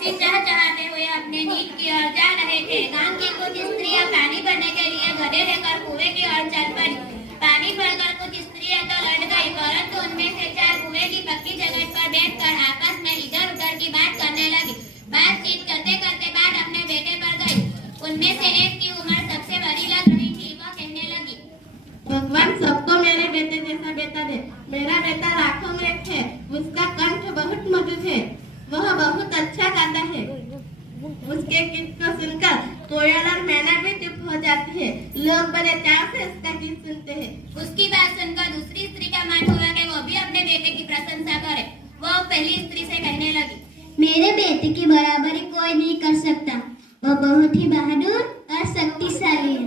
पक्षी चहचहाते हुए अपने नींद की ओर जा रहे थे। गांव की कुछ स्त्रियां पानी भरने के लिए गड्ढे लेकर कुएं की ओर चल पड़ी। पानी भरकर कुछ स्त्रियां तो लौट गई, परंतु उनमें से 4 कुएं की पक्की जगह पर बैठकर आपस में इधर उधर की बात करने लगी। बातचीत करते करते बात अपने बेटे पर गई। उनमें से एक की उम्र सबसे बड़ी लग रही थी। वह कहने लगी, भगवान सबको मेरे बेटे जैसा बेटा दे। मेरा बेटा लाखों में एक है। उसका कंठ बहुत मधुर है। वह बहुत अच्छा गाता है। उसके गीत को सुनकर कोयल और मैना भी चुप हो जाती है। लोग बड़े चाव से उसका गीत सुनते हैं। उसकी बात सुनकर दूसरी स्त्री का मन हुआ कि वो भी अपने बेटे की प्रशंसा करे। वह पहली स्त्री से कहने लगी, मेरे बेटे की बराबरी कोई नहीं कर सकता। वह बहुत ही बहादुर और शक्तिशाली है।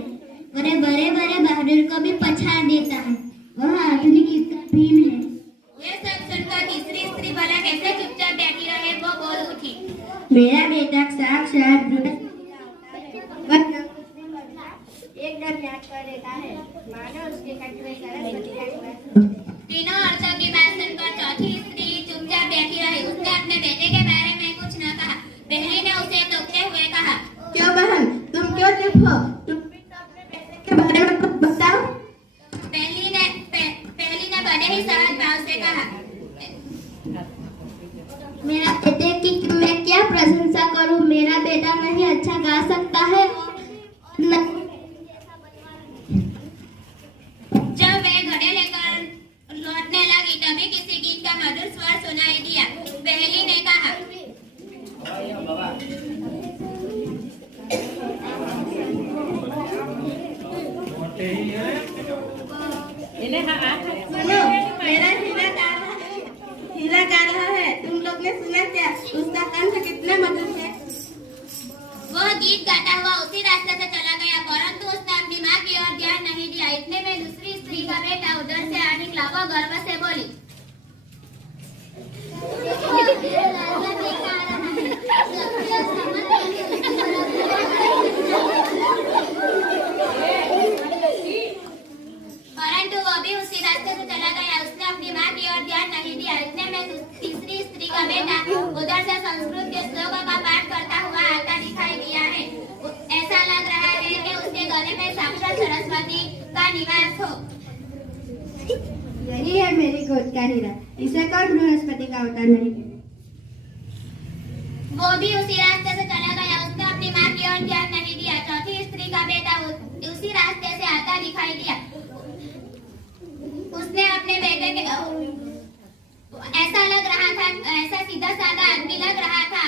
बड़े बड़े बहादुर को भी पछाड़ देता है। वह आधुनिक युग का भीम है। ये सब सुनकर तीसरी स्त्री भला कैसे चुपचाप बैठी रहे, वो बोल उठी, मेरा बेटा साक्षात एकदम याद कर देता है। मानो उसके कंठ में सरस्वती का निवास। तीनों औरतों की बात सुनकर चौथी स्त्री चुपचाप बैठी रही। उसने अपने बेटे के बारे में कुछ न कहा। पहली ने उसे टोकते हुए कहा, क्यों बहन, तुम क्यों चुप हो? तुम भी तो अपने बेटे के बारे में कुछ बताओ। पहली ने बड़े ही सहज भाव से कहा, मेरा बेटे की मैं क्या प्रशंसा करूं? मेरा बेटा नहीं अच्छा गा सकता है। जब वे घड़े लेकर लौटने लगी तभी किसी गीत का मधुर स्वर सुनाई दिया। पहली ने कहा, सुनो, मेरा हीरा गा रहा है। तुम लोग ने सुना क्या? उसका कंठ कितना मधुर है। वह गीत गाता हुआ उसी रास्ते से चला गया, परंतु उसने अपनी माँ की ओर ध्यान नहीं दिया। इतने में दूसरी स्त्री का बेटा उधर से आ निकला। वह गर्व से बोली, परंतु वो भी उसी रास्ते से चला गया। उसने अपनी माँ की ओर ध्यान नहीं दिया। इतने में तीसरी स्त्री का बेटा उधर से संस्कृत के श्लोकों का पाठ करता हुआ आता दिखाई दिया है। ऐसा लग रहा है कि उसके गले में साक्षात सरस्वती का निवास हो। यही है मेरी गोद का हीरा। इसे कौन बृहस्पति का अवतार नहीं कहते। वो भी उसी रास्ते से चला गया। उसने अपनी माँ की ओर ध्यान नहीं दिया। चौथी स्त्री का बेटा उसी रास्ते से आता दिखाई दिया। उसने अपने बेटे के ऐसा लग रहा था, ऐसा सीधा साधा आदमी लग रहा था।